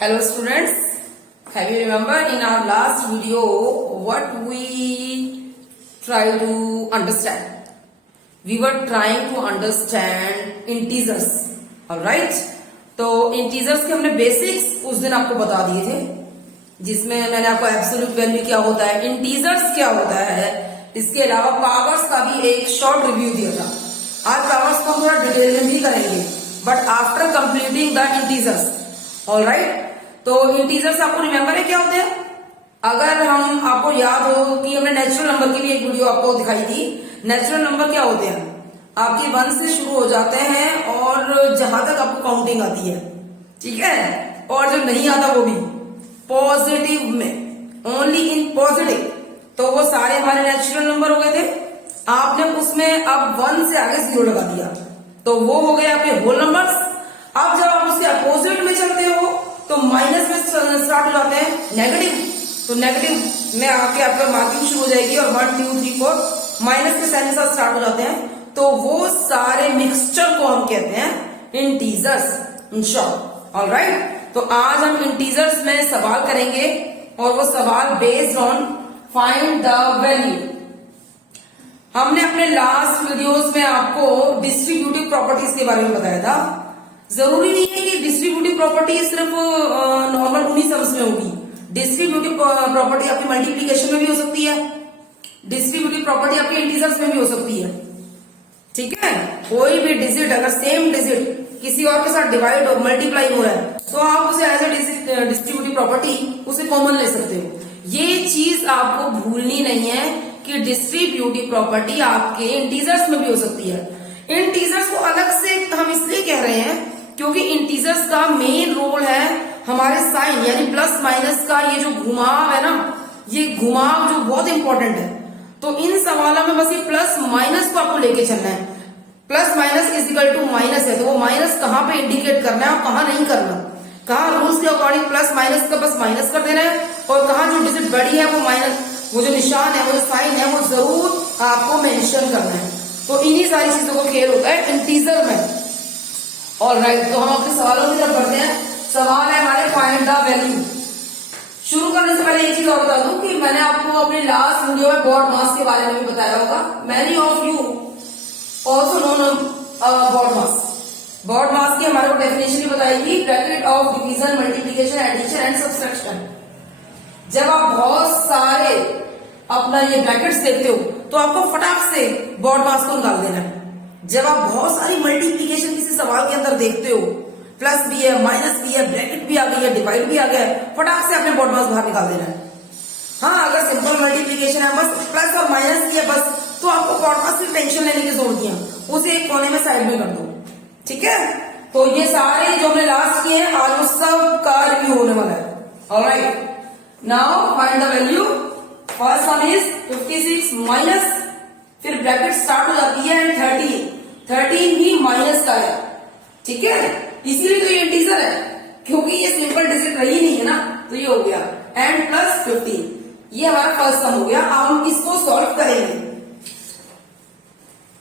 Hello students, have you remember in our last video what we try to understand? We were trying to understand integers, alright? तो integers के हमने basics उस दिन आपको बता दिए थे, जिसमें मैंने आपको absolute value क्या होता है, integers क्या होता है, इसके अलावा powers का भी एक short review दिया था। आज powers को हम थोड़ा डिटेल में भी करेंगे, but after completing the integers, alright? तो इंटीजर्स आपको रिमेम्बर है क्या होते हैं? अगर हम आपको याद हो कि हमने नेचुरल नंबर की भी एक वीडियो आपको दिखाई थी। नेचुरल नंबर क्या होते हैं? आपके 1 से शुरू हो जाते हैं और जहां तक आपको काउंटिंग आती है, ठीक है, और जो नहीं आता वो भी पॉजिटिव में, ओनली इन पॉजिटिव, तो वो सारे हमारे नेचुरल नंबर हो गए थे। आपने उसमें अब 1 से आगे 0 लगा दिया, तो वो हो गए आपके होल नंबर्स। अब जब आप उसके अपोजिट में चलते हो तो माइनस में स्टार्ट हो जाते हैं नेगेटिव, तो नेगेटिव में आके आपका मार्किंग शुरू हो जाएगी और 1 2 3 4 माइनस के साइन के साथ स्टार्ट हो जाते हैं। तो वो सारे मिक्सचर को हम कहते हैं इंटीजर्स इन शॉर्ट, ऑलराइट। तो आज हम इंटीजर्स में सवाल करेंगे और वो सवाल based on find the value. हमने अपने लास्ट वीडियोस में आपको डिस्ट्रीब्यूटिव प्रॉपर्टीज के बारे में बताया था। जरूरी नहीं है कि डिस्ट्रीब्यूटिव प्रॉपर्टी सिर्फ नॉर्मल उन्हीं सम्स में होगी। डिस्ट्रीब्यूटिव प्रॉपर्टी आपकी मल्टीप्लीकेशन में भी हो सकती है, डिस्ट्रीब्यूटिव प्रॉपर्टी आपके इंटीजर्स में भी हो सकती है, ठीक है। कोई भी डिजिट अगर सेम डिजिट किसी और के साथ डिवाइड और मल्टीप्लाई हो रहा है तो आप उसे एज ए डिस्ट्रीब्यूटिव प्रॉपर्टी उसे कॉमन ले सकते हो। ये चीज आपको भूलनी नहीं है कि डिस्ट्रीब्यूटिव प्रॉपर्टी आपके इंटीजर्स में भी हो सकती है। इंटीजर्स को अलग से हम इसलिए कह रहे हैं क्योंकि इंटीजर्स का मेन रोल है हमारे साइन यानी प्लस माइनस का ये जो घुमाव है ना, ये घुमाव जो बहुत इंपॉर्टेंट है। तो इन सवालों में बस ये प्लस माइनस को आपको लेके चलना है। Plus minus is equal to minus है, तो वो माइनस कहाँ पे इंडिकेट करना है और कहाँ नहीं करना, कहाँ रूल्स के अकॉर्डिंग प्लस माइनस का बस माइनस कर देना है और कहाँ जो डिजिट बड़ी है वो माइनस, वो जो निशान है, वो जो साइन है, वो जरूर आपको मेंशन करना है। तो इन्हीं सारी चीजों को खेल होता है इंटीजर में, ऑलराइट। तो हम अपने सवालों की तरफ बढ़ते हैं। सवाल है हमारे फाइंड द वैल्यू। शुरू करने से पहले एक चीज और बता दूं कि मैंने आपको अपने लास्ट वीडियो में बॉड मास के बारे में भी बताया होगा। Many of you also known BODMAS. BODMAS की हमारे को डेफिनेशन भी बताएगी, bracket of division, multiplication, addition and subtraction. जब आप बहुत सारे अपना ये ब्रैकेट्स देखते हो तो आपको फटाक से बॉड मास को निकाल देना है। जब आप बहुत सारी मल्टीप्लीकेशन किसी सवाल के अंदर देखते हो, प्लस भी है, माइनस भी है, ब्रैकेट भी आ गई है, डिवाइड भी आ गया है, फटाक से अपने बॉड मास बाहर निकाल देना है। हाँ, अगर सिंपल मल्टीप्लीकेशन है, बस प्लस और माइनस की है बस, तो आपको बॉड मास की टेंशन लेने की जरूरत नहीं है, उसे एक कोने में साइड में कर दो, ठीक है। तो ये सारे जो हमने लास्ट किए हैं आज वो सब का रिव्यू होने वाला है, alright. Now find the value. First one is 56 minus, फिर ब्रैकेट स्टार्ट हो जाती है एंड 13 भी माइनस का है, ठीक है। इसीलिए तो ये इंटीजर है क्योंकि ये सिंपल डिजिट रही नहीं है ना, तो ये हो गया एंड प्लस 15। ये हमारा फर्स्ट सम हो गया। अब हम इसको सॉल्व करेंगे।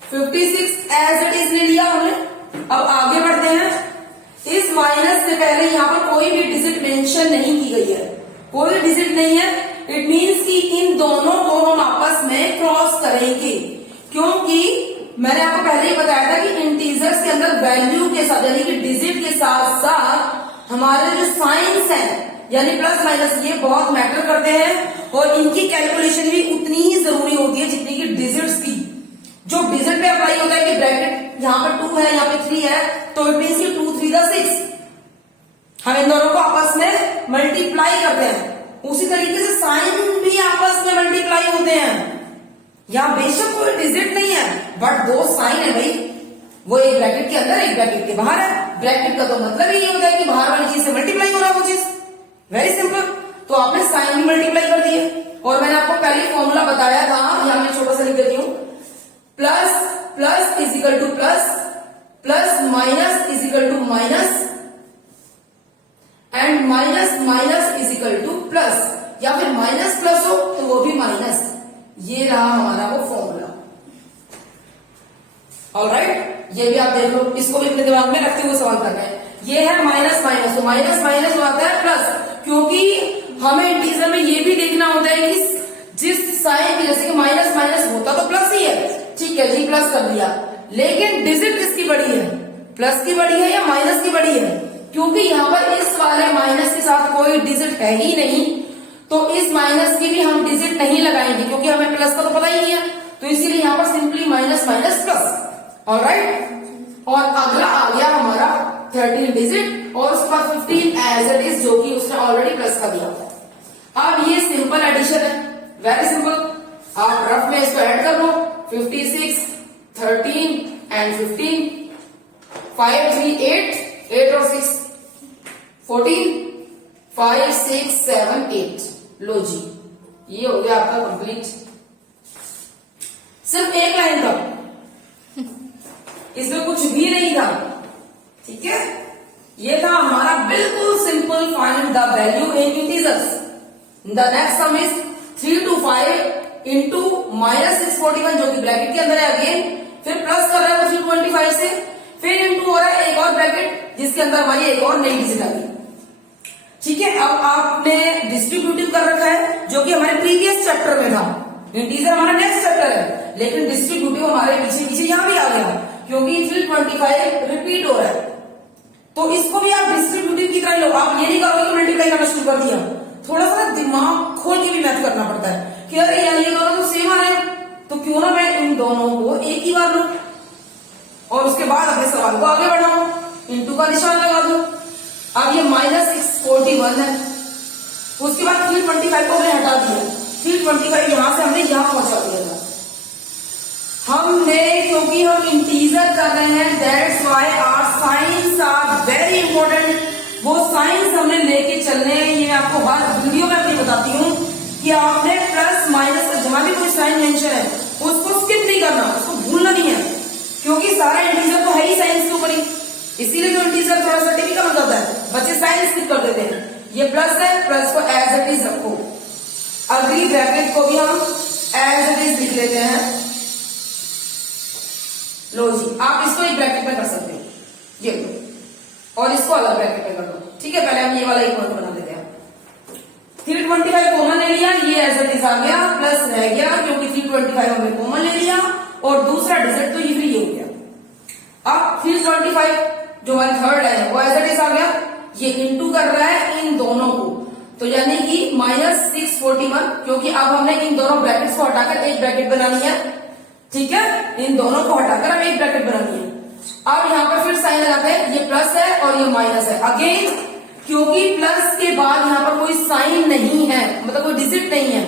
56 एज इट इज ले लिया हमने। अब आगे बढ़ते हैं। इस माइनस से पहले यहाँ पर कोई भी डिजिट मेंशन नहीं की गई है, कोई डिजिट नहीं है। इट मीन्स कि इन दोनों को हम आपस में क्रॉस करेंगे, क्योंकि मैंने आपको पहले ही बताया था कि इंटीजर्स के अंदर वैल्यू के साथ यानी कि डिजिट के साथ साथ हमारे जो साइंस हैं यानी प्लस माइनस, ये बहुत मैटर करते हैं और इनकी कैलकुलेशन भी उतनी ही जरूरी होती है जितनी की डिजिट्स की। जो डिजिट पे अप्लाई होता है कि ब्रैकेट यहाँ पर 2 है, यहाँ पे 3 है, तो इट मीन्स की 2 3 6, हम इन दोनों को आपस में मल्टीप्लाई करते हैं। उसी तरीके से साइन भी आपस में मल्टीप्लाई होते हैं। यहाँ बेशक कोई डिजिट नहीं है बट 2 साइन है भाई, वो एक ब्रैकेट के अंदर एक ब्रैकेट के बाहर है। ब्रैकेट का तो मतलब ही ये होता है कि बाहर वाली चीज से मल्टीप्लाई हो रहा है वो चीज, वेरी सिंपल। तो आपने साइन भी मल्टीप्लाई कर दिए और मैंने आपको पहले फॉर्मूला बताया था, यहाँ मैं छोटा सा लिख देती हूँ। Plus plus is equal to plus, plus minus is equal to minus and minus minus is equal to plus, या फिर माइनस प्लस हो तो वो भी माइनस। ये रहा हमारा वो फॉर्मूला, ऑलराइट। ये भी आप देख लो, इसको भी अपने दिमाग में रखते हुए सवाल कर रहे हैं। ये है माइनस माइनस, तो माइनस माइनस हो जाता है प्लस, क्योंकि हमें इंटीजर में ये भी देखना होता है कि जिस साइन की, जैसे कि माइनस माइनस होता तो प्लस ही है, ठीक है जी, प्लस कर दिया, लेकिन डिजिट किसकी बड़ी है, प्लस की बड़ी है या माइनस की बड़ी है, क्योंकि यहाँ पर इस वाले माइनस के साथ कोई डिजिट है ही नहीं, तो इस माइनस की भी हम डिजिट नहीं लगाएंगे, क्योंकि हमें प्लस का तो पता ही नहीं है, तो इसीलिए यहाँ पर simply minus minus plus. Alright, और अगला आ गया हमारा 13 डिजिट और उसके बाद 15 एज इट इज, जो कि उसने ऑलरेडी प्लस का दिया। अब ये सिंपल एडिशन है, वेरी सिंपल, आप रफ में इसको ऐड कर लो, 56, 13 एंड 15, 5 3 8 और 6 14, 5 6 7 8, लो जी, ये हो गया आपका कंप्लीट। सिर्फ एक लाइन था, इसमें कुछ भी नहीं था, ठीक है, ये था हमारा बिल्कुल simple, find the value in integers. The next sum is 3 to 5 into minus 641, जो कि ब्रैकेट के अंदर है अगेन, फिर प्लस कर रहा है 325 से, फिर इंटू हो रहा है एक और ब्रैकेट जिसके अंदर हमारी एक और नई डिजिट आ गई, ठीक है। अब आपने डिस्ट्रीब्यूटिव कर रखा है, जो कि हमारे प्रीवियस चैप्टर में था, इंटीजर हमारा नेक्स्ट चैप्टर है, लेकिन डिस्ट्रीब्यूटिव हमारे पीछे पीछे यहां भी आ गया, क्योंकि 325 रिपीट हो रहा है, तो इसको भी आप डिस्ट्रीब्यूटिव की तरह लो। आप ये नहीं करोगे कि मल्टीप्लाई करना शुरू कर दिया, थोड़ा सा दिमाग खोल के भी मैथ करना पड़ता है कि अरे यार ये दोनों तो सेम आ रहे हैं, तो क्यों ना मैं इन दोनों को एक ही बार लूं और उसके बाद अपने सवाल को आगे बढ़ाऊं, इंटू का निशान लगा दूं। अब ये माइनस 641 है, उसके बाद 325 को हमने हटा दिया, 325 यहां से हमने यहां पहुंचा दिया था हमने, क्योंकि हम इंटीजर कर रहे हैं, that's why our signs are very important. वो साइंस हमने लेके चलने हैं, ये मैं आपको हर वीडियो में अपनी बताती हूँ कि आपने प्लस माइनस का जहां भी कोई साइन मेंशन है उसको स्किप नहीं करना, उसको भूलना नहीं है, क्योंकि सारा इंटीजर तो है ही साइंस के ऊपर ही, इसीलिए जो इंटीजर थोड़ा सा टिपिकल हो जाता है, बच्चे साइंस स्किप कर देते हैं। ये प्लस है, प्लस को एज इट इज रखो, अगली ब्रैकेट को भी हम एज इट इज लिख लेते हैं, लो जी, आप इसको एक ब्रैकेट में कर सकते हो, ये लो, और इसको अलग ब्रैकेट में कर दो, ठीक है। पहले हम ये वाला इक्वल बना देते हैं, 325 कॉमन ले लिया, ये एज इट इज आ गया, प्लस रह गया क्योंकि 325 हमने कॉमन ले लिया, और दूसरा डिजिट तो ये फिर ये हो गया। अब 325 जो हमारी थर्ड है वो एज इट इज आ गया, ये इंटू कर रहा है इन दोनों को, तो यानी कि माइनस 641, क्योंकि अब हमने इन दोनों ब्रैकेट्स को हटाकर एक ब्रैकेट बनानी है, ठीक है, इन दोनों को हटाकर हम एक ब्रैकेट बनानी है। अब यहाँ पर फिर साइन लगाते हैं, ये प्लस है और ये माइनस है, अगेन क्योंकि प्लस के बाद यहाँ पर कोई साइन नहीं है, मतलब कोई डिजिट नहीं है,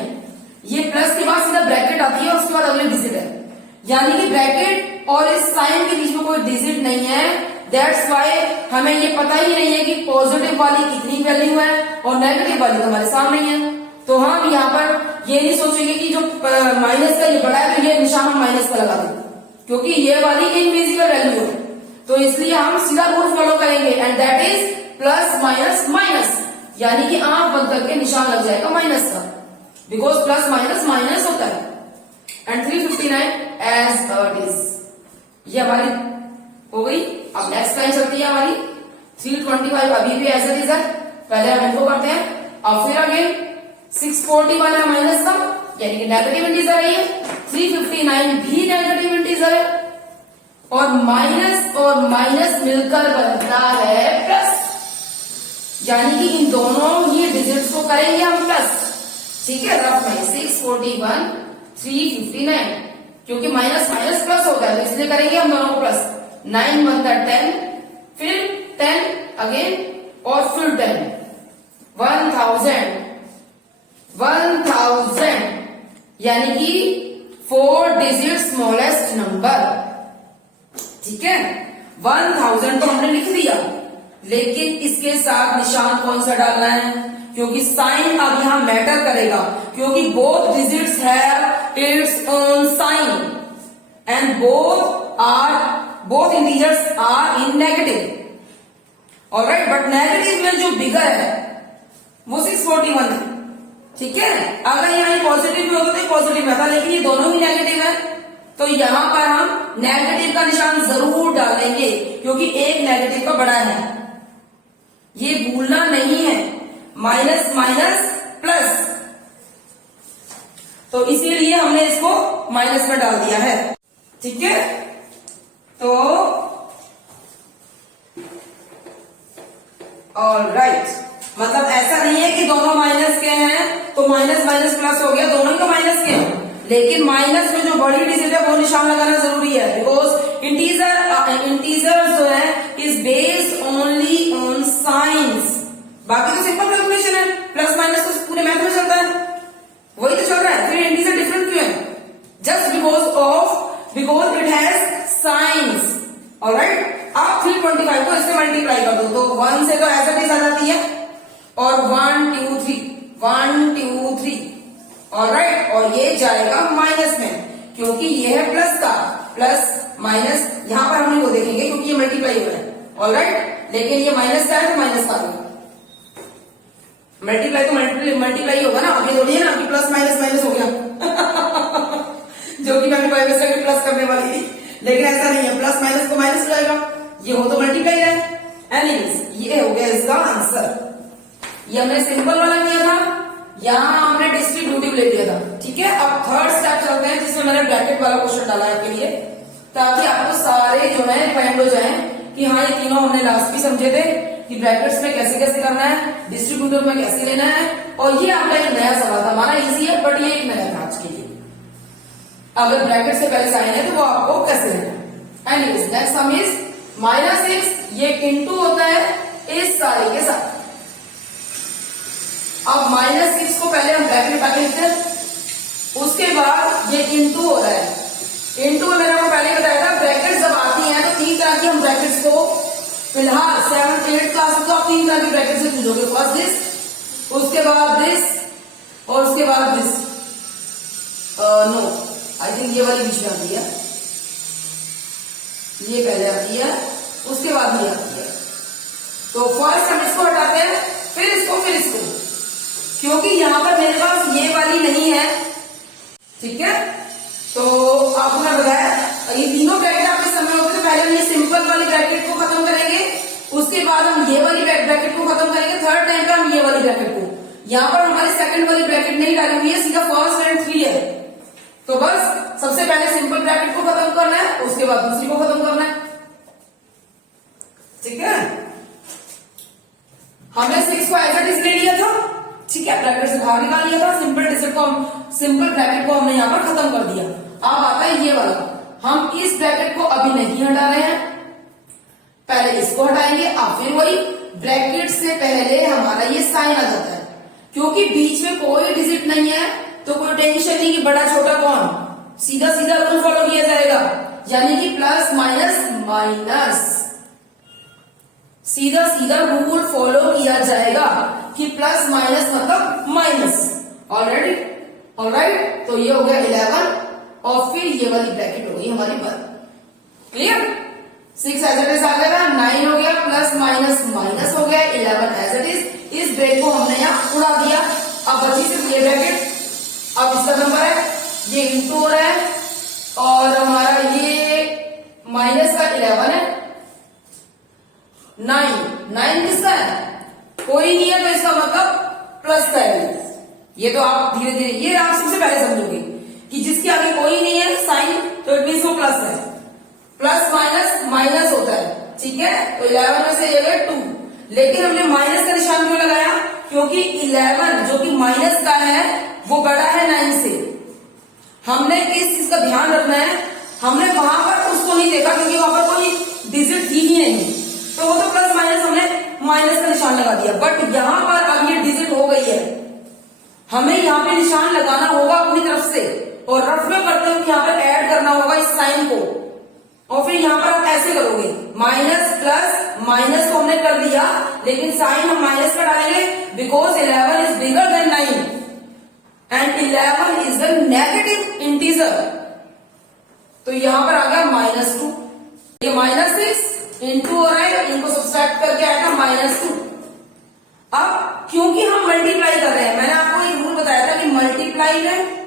ये प्लस के बाद सीधा ब्रैकेट आती है और उसके बाद अगले डिजिट है, यानी कि ब्रैकेट और इस साइन के बीच में कोई डिजिट नहीं है, दैट्स वाई हमें ये पता ही नहीं है कि पॉजिटिव वाली कितनी वैल्यू है और नेगेटिव वाली हमारे सामने ही है, तो हम यहाँ पर ये नहीं सोचेंगे कि जो माइनस का ये बड़ा है तो ये निशान हम माइनस का लगा दें, क्योंकि ये वाली इनविजिबल वैल्यू है, तो इसलिए हम सीधा रूल फॉलो करेंगे, and that is plus minus minus, यानी कि आंख बंद करके निशान लग जाएगा माइनस का, बिकॉज प्लस माइनस माइनस होता है, एंड 359 एज इट इज, ये हमारी हो गई। अब नेक्स्ट लाइन चलती है हमारी 325, अभी भी एज इट इज है, पहले हम इनको करते हैं, अब फिर अगेन 641 है माइनस का, यानी कि नेगेटिव इंटीजर है ये, 359 भी नेगेटिव इंटीजर है, और माइनस मिलकर बनता है प्लस, यानी कि इन दोनों ही डिजिट्स को करेंगे हम प्लस, ठीक है, रफ में 641 359, क्योंकि माइनस माइनस प्लस होता है तो इसलिए करेंगे हम दोनों को प्लस, 9 बनता 10, फिर 10 अगेन और फिर 10, 1000 यानी कि 4 डिजिट स्मॉलेस्ट नंबर, ठीक है। 1000 तो हमने लिख दिया, लेकिन इसके साथ निशान कौन सा डालना है, क्योंकि साइन अब यहां मैटर करेगा, क्योंकि both digits have its own sign and both integers are in negative, alright, but negative में जो बिगर है वो 641 है, ठीक है। अगर यहाँ ये पॉजिटिव में होता तो पॉजिटिव में था, लेकिन ये दोनों ही नेगेटिव है, तो यहां पर हम नेगेटिव का निशान जरूर डालेंगे, क्योंकि एक नेगेटिव का बड़ा है, ये भूलना नहीं है, माइनस माइनस प्लस, तो इसीलिए हमने इसको माइनस में डाल दिया है। ठीक है, तो ऑलराइट, मतलब ऐसा नहीं है कि दोनों माइनस के हैं तो माइनस माइनस प्लस हो गया, दोनों ही तो माइनस के हैं, लेकिन माइनस में जो बड़ी डिजिट है वो निशान लगाना जरूरी है, बिकॉज इंटीजर जो है is based only on science. बाकी तो सिंपल कैलकुलेशन है, प्लस माइनस तो पूरे मैथ में चलता है, वही तो चल रहा है, फिर इंटीजर डिफरेंट क्यों है? Just because it has science. Alright, आप 325 को इससे मल्टीप्लाई कर दो तो 1 से तो ऐसा इट इज आ जाती है, और 1 2 3 1 2 3, ऑलराइट, और ये जाएगा माइनस में, क्योंकि ये है प्लस का, प्लस माइनस यहां पर हम वो देखेंगे क्योंकि ये मल्टीप्लाई हो रहा है, ऑलराइट, लेकिन ये माइनस का है तो माइनस का होगा, मल्टीप्लाई तो मल्टीप्लाई होगा ना, अभी थोड़ी है ना, अभी प्लस माइनस माइनस हो गया जो कि मैंने प्लस करने वाली थी, लेकिन ऐसा नहीं है, प्लस माइनस तो माइनस हो जाएगा, ये हो तो मल्टीप्लाई है। एनीवेज, ये हो गया इसका आंसर। ये हमने सिंपल वाला किया था, यहां हमने डिस्ट्रीब्यूटिव ले लिया था। ठीक है, अब थर्ड स्टेप चलते हैं जिसमें मैंने ब्रैकेट वाला क्वेश्चन डाला है आपके लिए, ताकि आपको सारे जो है पॉइंट हो जाए कि हाँ ये तीनों हमने लास्ट भी समझे थे कि ब्रैकेट्स में कैसे कैसे करना है, डिस्ट्रीब्यूटिव में कैसे लेना है, और ये आपका एक नया सवाल था, हमारा इजी है बट ये एक नया था आज के लिए, अगर ब्रैकेट से पहले साइन है तो वो आपको कैसे लेना है। एनीवेज, नेक्स्ट सम इज -6, ये इंटू होता है इस सारे के साथ। अब -6 को पहले हम ब्रैकेट में लिखते हैं, उसके बाद ये इंटू हो रहा है, इंटू में मैंने आपको पहले बताया था ब्रैकेट जब आती हैं तो 3 तरह की हम ब्रैकेट्स को फिलहाल 7th 8th क्लास में तो आप 3 तरह के ब्रैकेट से चूजोगे, फर्स्ट दिस, उसके बाद दिस, और उसके बाद दिस, नो आई थिंक ये वाली बीच में आती है, ये पहले आती है, उसके बाद ये आती है, तो फर्स्ट हम इसको हटाते हैं, फिर इसको, क्योंकि यहां पर मेरे पास ये वाली नहीं है। ठीक है, तो आपको मैं बताया ये तीनों ब्रैकेट आपके समय होते तो पहले हम ये सिंपल वाली ब्रैकेट को खत्म करेंगे, उसके बाद हम ये वाली ब्रैकेट को खत्म करेंगे, थर्ड टाइम पे हम ये वाली ब्रैकेट को, यहां पर हमारी सेकंड वाली ब्रैकेट नहीं डाली हुई है, सीधा फर्स्ट एंड 3 है, तो बस सबसे पहले सिंपल ब्रैकेट को खत्म करना है, उसके बाद दूसरी को खत्म करना है। ठीक है, हमने 6 को एज इट इज ले लिया था, ठीक है, ब्रैकेट से बाहर निकाल लिया था, सिंपल ब्रैकेट को हमने यहां पर खत्म कर दिया। अब आता है ये वाला, हम इस ब्रैकेट को अभी नहीं हटा रहे हैं, पहले इसको हटाएंगे, अब फिर वही ब्रैकेट से पहले हमारा ये साइन आ जाता है, क्योंकि बीच में कोई डिजिट नहीं है तो कोई टेंशन नहीं कि बड़ा छोटा कौन, सीधा सीधा रूल फॉलो किया जाएगा, यानी कि प्लस माइनस माइनस, सीधा सीधा रूल फॉलो किया जाएगा कि प्लस माइनस मतलब माइनस। ऑलराइट, तो ये हो गया 11 और फिर ये वाली ब्रैकेट हो गई हमारी 1। क्लियर, 6 एज इट इज आ गया, 9 हो गया, प्लस माइनस माइनस हो गया, 11 एज इट इज, इस ब्रैकेट को हमने यहाँ उड़ा दिया, अब बची सिर्फ ये ब्रैकेट, अब इसका नंबर है, ये इंटू हो रहा है, और हमारा ये माइनस का 11 है, 9 किसका है, कोई नहीं है तो इसका मतलब प्लस का है, ये तो आप धीरे धीरे, ये आप सबसे पहले समझोगे कि जिसके आगे कोई नहीं है साइन तो इट मीन्स वो प्लस है, प्लस माइनस माइनस होता है। ठीक है, तो 11 में से ये गए 2, लेकिन हमने माइनस का निशान क्यों लगाया, क्योंकि 11 जो कि माइनस का है वो बड़ा है 9 से, हमने इस चीज का ध्यान रखना है, हमने वहां पर उसको नहीं देखा क्योंकि वहां पर कोई डिजिट थी ही नहीं, तो वो तो प्लस माइनस हमने माइनस का निशान लगा दिया, बट यहां पर अब ये डिजिट हो गई है, हमें यहाँ पे निशान लगाना होगा अपनी तरफ से, और रफ में करते हुए यहाँ पर ऐड करना होगा इस साइन को, और फिर यहाँ पर आप ऐसे करोगे, माइनस प्लस माइनस को हमने कर दिया, लेकिन साइन हम माइनस का डालेंगे because 11 is bigger than 9 and 11 is the negative integer, तो यहां पर आ गया -2, ये -6 इंटू हो रहा है, इनको सब्सट्रैक्ट करके आएगा -2। अब क्योंकि हम मल्टीप्लाई कर रहे हैं, मैंने आपको एक रूल बताया था कि मल्टीप्लाई में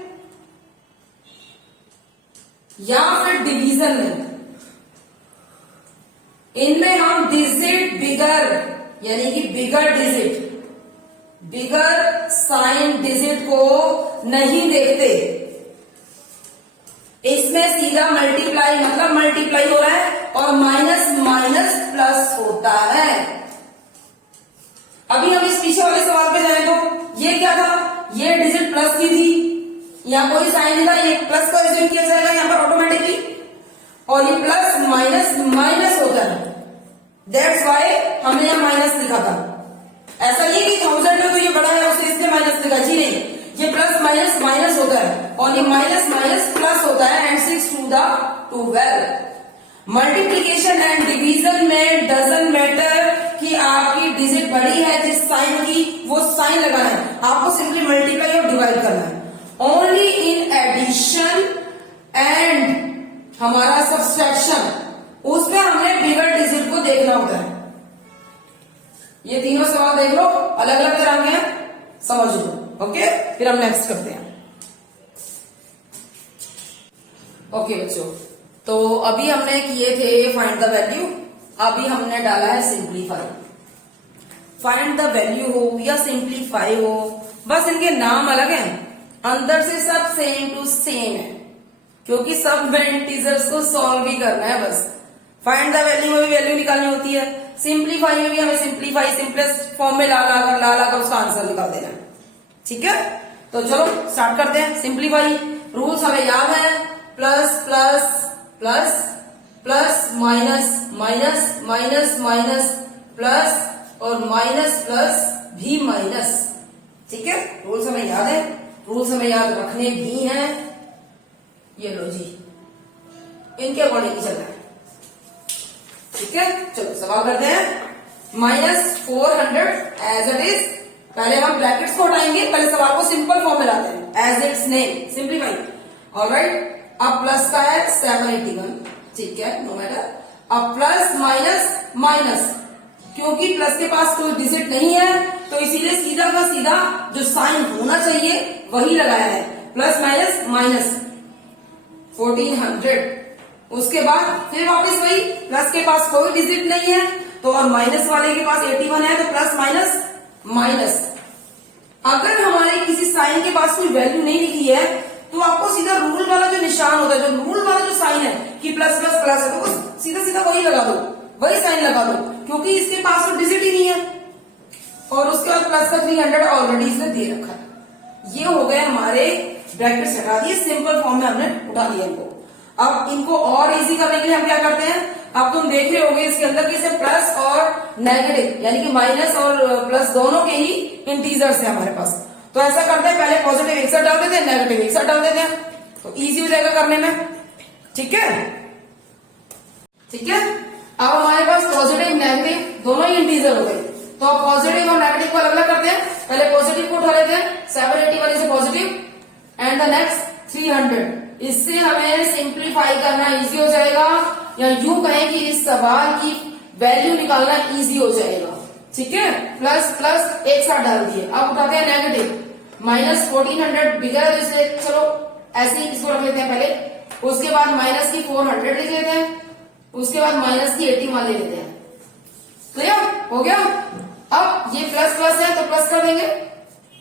या फिर डिवीजन में, इनमें हम डिजिट बिगर यानी कि बिगर डिजिट, बिगर साइन डिजिट को नहीं देखते। इसमें सीधा मल्टीप्लाई मतलब मल्टीप्लाई हो रहा है और माइनस माइनस प्लस होता है। अभी हम इस पीछे वाले सवाल पे जाएं तो ये क्या था, ये डिजिट प्लस की थी, यहाँ कोई साइन नहीं था, ये प्लस को एज्यूम किया जाएगा यहाँ पर ऑटोमेटिकली, और ये प्लस माइनस माइनस होता है, दैट्स वाई हमने यहाँ माइनस लिखा था। ऐसा नहीं कि 1000 में तो ये बड़ा है उससे इसलिए माइनस लिखा, जी नहीं, ये प्लस माइनस माइनस होता है और ये माइनस माइनस प्लस होता है, and 6 to the 12। Multiplication and division में डजंट मैटर कि आपकी डिजिट बड़ी है, जिस साइन की वो साइन लगाना है, आपको सिंपली मल्टीप्लाई और डिवाइड करना है। ओनली इन एडिशन एंड हमारा सब्सट्रैक्शन, उसमें हमने बिगर डिजिट को देखना होता है। ये तीनों सवाल देख लो, अलग अलग तरह के हैं, समझ लो। ओके, फिर हम नेक्स्ट करते हैं। ओके बच्चों, तो अभी हमने किए थे फाइंड द वैल्यू, अभी हमने डाला है सिंप्लीफाई। फाइंड द वैल्यू हो या सिंप्लीफाई हो, बस इनके नाम अलग हैं, अंदर से सब सेम टू सेम है, क्योंकि सब इंटीजर्स को सॉल्व भी करना है बस। फाइंड द वैल्यू में भी वैल्यू निकालनी होती है, सिंप्लीफाई में भी हमें सिंप्लीफाई सिंपलेस्ट फॉर्म में ला ला कर उसका आंसर निकाल देना है। ठीक है, तो चलो स्टार्ट करते हैं। सिंप्लीफाई रूल्स हमें याद है, plus plus plus plus minus minus minus minus plus और माइनस प्लस भी माइनस। ठीक है, रूल्स हमें याद है, रूल्स हमें याद रखने भी हैं। ये लो जी, इनके अकॉर्डिंग ही चलना है। ठीक है, चलो सवाल करते हैं। माइनस 400 एज इट इज, पहले हम ब्रैकेट्स को हटाएंगे, पहले सवाल को सिंपल फॉर्म में लाते हैं, as its name simplify. Alright, अब प्लस का है 781, ठीक है, नो मैटर। अब प्लस माइनस माइनस, क्योंकि प्लस के पास कोई डिजिट नहीं है तो इसीलिए सीधा का सीधा जो साइन होना चाहिए वही लगाया है, प्लस माइनस माइनस 1400। उसके बाद फिर वापस वही, प्लस के पास कोई डिजिट नहीं है तो, और माइनस वाले के पास 81 है तो प्लस माइनस माइनस। अगर हमारे किसी साइन के पास कोई वैल्यू नहीं लिखी है तो आपको सीधा रूल वाला जो निशान होता है, जो रूल वाला जो साइन है कि प्लस प्लस प्लस है, तो सीधा सीधा वही लगा दो, वही साइन लगा दो, क्योंकि इसके पास तो डिजिट ही नहीं है। और उसके बाद प्लस का 300 ऑलरेडी इसने दे रखा है। ये हो गए हमारे ब्रैकेट्स, हटा दिए, सिंपल फॉर्म में हमने उठा लिया इनको। अब इनको और इजी करने के लिए हम क्या करते हैं, अब तुम देख रहे होगे इसके अंदर कैसे प्लस और नेगेटिव यानी कि माइनस और प्लस दोनों के ही इंटीजर्स है हमारे पास। तो ऐसा करते हैं, पहले पॉजिटिव एक साथ डाल देते हैं, नेगेटिव एक साथ डाल देते हैं, तो इजी हो जाएगा करने में। ठीक है, ठीक है। अब हमारे पास पॉजिटिव नेगेटिव दोनों ही इंटीजर हो गए, तो अब पॉजिटिव और नेगेटिव को अलग अलग करते हैं। पहले पॉजिटिव को उठा लेते हैं, 781 से पॉजिटिव एंड द नेक्स्ट 300। इससे हमें सिंप्लीफाई करना इजी हो जाएगा, या यूं कहें कि इस सवाल की वैल्यू निकालना इजी हो जाएगा। ठीक है, प्लस प्लस एक साथ डाल दिए। अब उठाते हैं नेगेटिव, माइनस 1400 बिगर है, इसलिए चलो ऐसे ही इसको रख लेते हैं पहले। उसके बाद माइनस की 400 लिख लेते हैं, उसके बाद माइनस की 81 ले लेते हैं। क्लियर हो गया। अब ये प्लस प्लस है तो प्लस कर देंगे,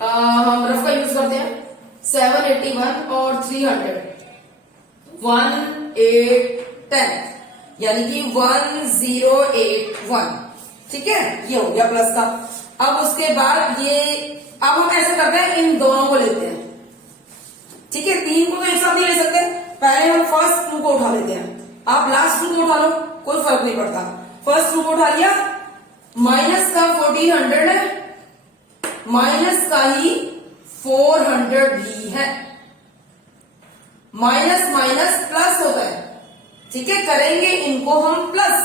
हम रफ का यूज करते हैं। 781 और 300 1810 यानी कि 1081। ठीक है, ये हो गया प्लस का। अब उसके बाद ये, अब हम ऐसे करते हैं, इन दोनों को लेते हैं। ठीक है, 3 को तो एक साथ नहीं ले सकते, पहले हम फर्स्ट 2 को उठा लेते हैं। आप लास्ट 2 को उठा लो, कोई फर्क नहीं पड़ता। फर्स्ट 2 को उठा लिया, माइनस का 1400 है, माइनस का ही 400 भी है। माइनस माइनस प्लस होता है। ठीक है, करेंगे इनको हम प्लस,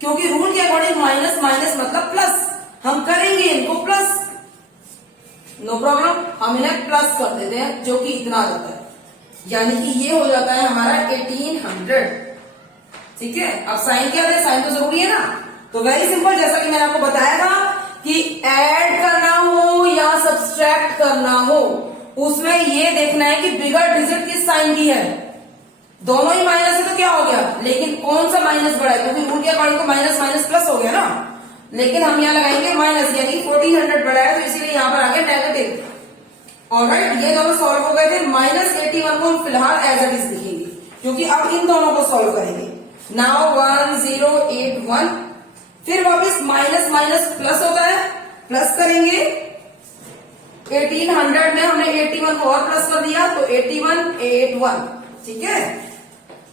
क्योंकि रूल के अकॉर्डिंग माइनस माइनस मतलब प्लस, हम करेंगे इनको प्लस, नो प्रॉब्लम, हम इन्हें प्लस कर देते हैं, जो कि इतना आ जाता है, यानी कि ये हो जाता है हमारा 1800। ठीक है, अब साइन क्या है, साइन तो जरूरी है ना, तो वेरी सिंपल, जैसा कि मैंने आपको बताया था कि ऐड करना हो या सब्सट्रैक्ट करना हो, उसमें ये देखना है कि बिगर डिजिट किस साइन की है। दोनों ही माइनस है तो क्या हो गया, लेकिन कौन सा माइनस बड़ा है, क्योंकि रूल के अकॉर्डिंग तो माइनस माइनस प्लस हो गया ना। लेकिन हम यहाँ लगाएंगे माइनस, यानी 1400 बड़ा है तो इसीलिए यहाँ पर आ गया नेगेटिव। ऑलराइट, ये दोनों सॉल्व हो गए थे। -81 को हम फिलहाल एज इट इज लिखेंगे क्योंकि अब इन दोनों को सॉल्व करेंगे। नाउ 1081, फिर वापस माइनस माइनस प्लस होता है, प्लस करेंगे। 1800 में हमने 81 को और प्लस कर दिया तो 8181, ठीक है।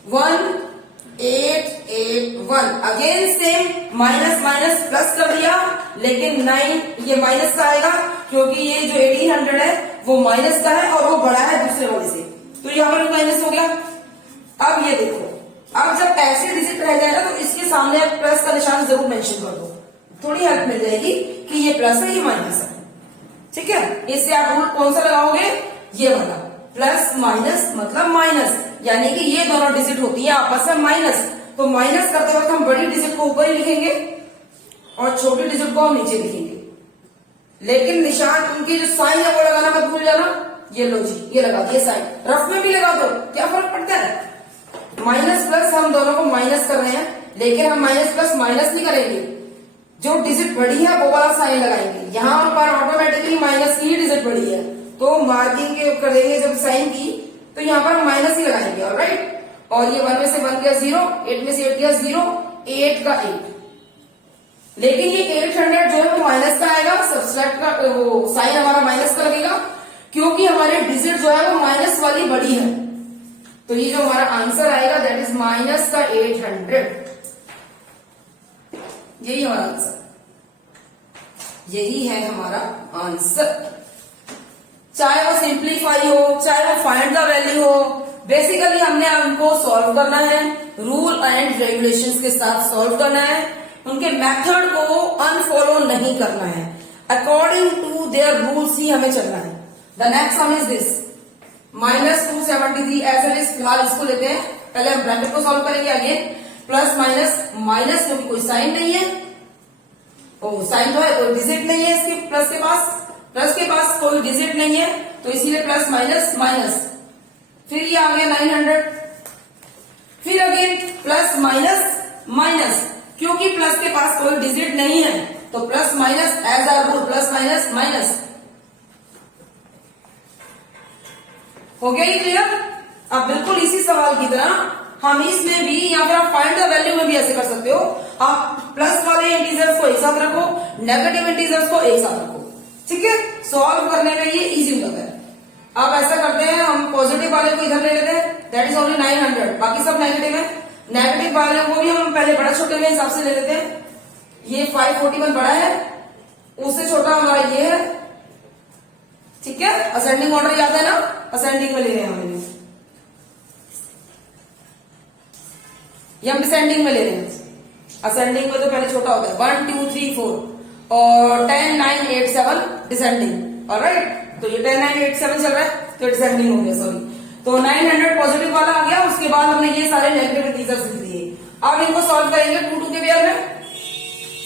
1881 again same, minus minus plus कर दिया, लेकिन 9 ये माइनस का आएगा क्योंकि ये जो 1800 है वो माइनस का है और वो बड़ा है दूसरे वाले से, तो यहाँ पर माइनस हो गया। अब ये देखो, अब जब ऐसे डिजिट रह जाए ना तो इसके सामने आप प्लस का निशान जरूर मेंशन कर दो, थोड़ी हेल्प मिल जाएगी कि ये प्लस है ये माइनस है, ठीक है। इससे आप रूल कौन सा लगाओगे, ये वाला, प्लस माइनस मतलब माइनस, यानी कि ये दोनों डिजिट होती है आपस में माइनस, तो माइनस करते वक्त हम बड़ी डिजिट को ऊपर ही लिखेंगे और छोटी डिजिट को हम नीचे लिखेंगे। लेकिन निशान उनकी जो साइन है वो लगाना मत भूल जाना। ये लो जी, ये लगा दिए साइन, रफ में भी लगा दो, क्या फर्क पड़ता है। माइनस प्लस हम दोनों को माइनस कर रहे हैं, लेकिन हम माइनस प्लस माइनस नहीं करेंगे, जो डिजिट बड़ी है वो वाला साइन लगाएंगे। यहाँ पर ऑटोमेटिकली माइनस की ही डिजिट बड़ी है तो मार्किंग के करेंगे जब साइन की तो यहाँ पर माइनस ही लगाएंगे, ऑलराइट। और ये 1 में से 1 गया 0, 8 में से 8 गया 0, 8 का 8, लेकिन ये 800 जो है वो माइनस का आएगा, सब्सट्रैक्ट का वो साइन हमारा माइनस का लगेगा क्योंकि हमारे डिजिट जो है वो माइनस वाली बड़ी है। तो ये जो हमारा आंसर आएगा दैट इज माइनस का 800, यही हमारा आंसर, यही है हमारा आंसर। चाहे वो सिंप्लीफाई हो चाहे वो फाइंड द वैल्यू हो, बेसिकली हमने उनको सॉल्व करना है, रूल एंड रेगुलेशंस के साथ सॉल्व करना है, उनके मेथड को अनफॉलो नहीं करना है, अकॉर्डिंग टू देयर रूल्स ही हमें चलना है। The next one is this -273 as it is, फिलहाल इसको लेते हैं, पहले हम ब्रैकेट को सॉल्व करेंगे अगेन, प्लस माइनस माइनस क्योंकि कोई साइन नहीं है, साइन तो है कोई डिजिट नहीं है इसके, प्लस के पास कोई डिजिट नहीं है तो इसीलिए प्लस माइनस माइनस, फिर ये आ गया 900, फिर अगेन प्लस माइनस माइनस क्योंकि प्लस के पास कोई डिजिट नहीं है तो plus minus as our rule, plus minus minus. हो गया ये क्लियर। अब बिल्कुल इसी सवाल की तरह हम इसमें भी या फिर आप फाइंड द वैल्यू में भी ऐसे कर सकते हो, आप प्लस वाले इंटीजर्स को एक साथ रखो, नेगेटिव इंटीजर्स को एक साथ रखो, ठीक है। सॉल्व करने में ये इजी होता है। अब ऐसा करते हैं, हम पॉजिटिव वाले को इधर ले लेते हैं, दैट इज ओनली 900, बाकी सब नेगेटिव है। नेगेटिव वाले को भी हम पहले बड़ा छोटे के हिसाब से ले लेते हैं, ये 541 बड़ा है, उससे छोटा हमारा ये है, ठीक है। असेंडिंग ऑर्डर याद है ना, असेंडिंग में ले रहे हैं हम, ये हम डिसेंडिंग में ले रहे हैं। असेंडिंग में तो पहले छोटा होता है 1 2 3 4 और 10 9 8 7 डिसेंडिंग, ऑलराइट। तो ये 10 9 8 7 चल रहा है तो डिसेंडिंग हो गया, सॉरी। तो 900 पॉजिटिव वाला आ गया, उसके बाद हमने ये सारे नेगेटिव इंटीजर्स लिख दिए। अब इनको सॉल्व करेंगे 2 2 के पेयर में,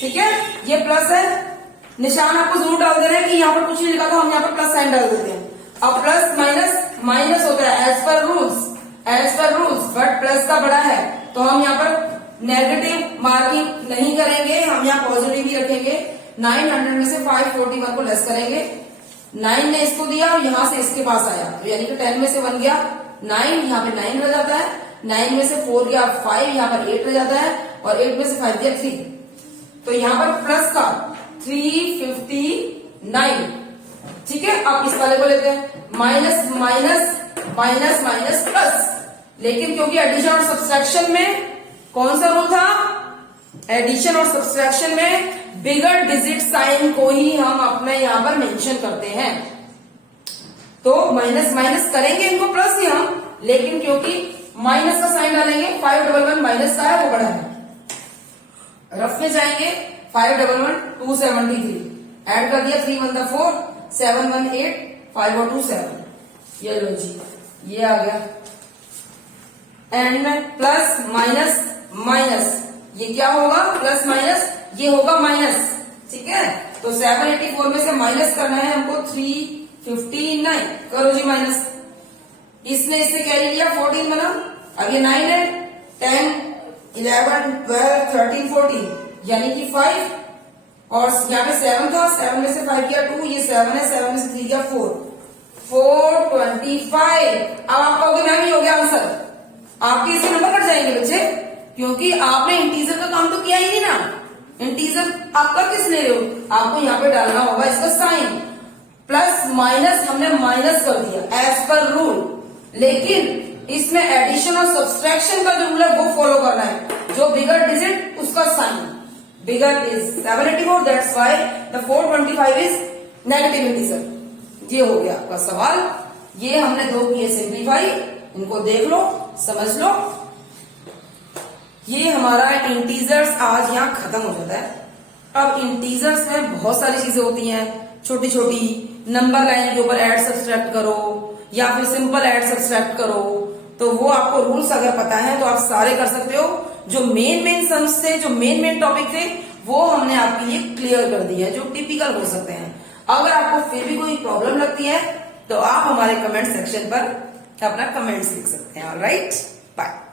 ठीक है। ये प्लस है, निशान आपको जरूर डाल देना है कि यहाँ पर कुछ नहीं लिखा तो हम यहाँ पर प्लस साइन डाल देते हैं। अब प्लस माइनस माइनस होता है as per rules, but plus का बड़ा है तो हम यहाँ पर नेगेटिव मार्किंग नहीं करेंगे, हम यहाँ पॉजिटिव ही रखेंगे। 900 में से 541 को लेस करेंगे, 9 ने इसको दिया और यहाँ से इसके पास आया तो यानी कि 10 में से 1 गया 9, यहाँ पे 9 रह जाता है, 9 में से 4 गया 5, यहाँ पर 8 रह जाता है और 8 में से 5 गया 3, तो यहाँ पर प्लस का 359, ठीक है। अब इस वाले को लेते हैं, minus minus minus minus plus, लेकिन क्योंकि एडिशन और सब्सट्रैक्शन में कौन सा रूल था, एडिशन और सब्सट्रैक्शन में बिगर डिजिट साइन को ही हम अपने यहां पर मेंशन करते हैं, तो माइनस माइनस करेंगे इनको प्लस ही हम, लेकिन क्योंकि माइनस का साइन डालेंगे 511 माइनस का है वो बड़ा है, रफ में जाएंगे 511 273 ऐड कर दिया 3 1 4 7 1 8 5 2 7, ये लो जी ये आ गया। एंड में प्लस माइनस माइनस, ये क्या होगा, प्लस माइनस ये होगा माइनस, ठीक है। तो 784 में से माइनस करना है हमको 359, करो जी माइनस, इसने इससे कैरी लिया 14 बना, अब ये 9 है, 10 11 12 13 14 यानी कि 5 और यहाँ पे 7 था, 7 में से 5 किया 2, ये 7 है, 7 में से 3 किया 4, 425। अब आप कहोगे मैम ये हो गया आंसर, आपके इसे नंबर कट जाएंगे बच्चे, क्योंकि आपने इंटीजर का काम तो किया ही नहीं ना। इंटीजर आपका किस ले रहे हो, आपको यहाँ पे डालना होगा इसका साइन, प्लस माइनस हमने माइनस कर दिया एज पर रूल, लेकिन इसमें एडिशन और सब्सट्रैक्शन का जो रूल है वो फॉलो करना है। जो बिगर डिजिट उसका sign, bigger is 784, that's why the 425 is negative integer. ये हो गया आपका सवाल। ये हमने दो किए सिंप्लीफाई, इनको देख लो, समझ लो। ये हमारा इंटीजर्स आज यहाँ खत्म हो जाता है। अब इंटीजर्स में बहुत सारी चीजें होती हैं, छोटी छोटी, नंबर लाइन के ऊपर ऐड सब्सट्रैक्ट करो या फिर सिंपल ऐड सब्सट्रैक्ट करो, तो वो आपको रूल्स अगर पता है तो आप सारे कर सकते हो। जो मेन सम्स थे, जो मेन टॉपिक थे, वो हमने आपके लिए क्लियर कर दिया है, जो टिपिकल हो सकते हैं। अगर आपको फिर भी कोई प्रॉब्लम लगती है तो आप हमारे कमेंट सेक्शन पर अपना कमेंट्स लिख सकते हैं। Alright, bye.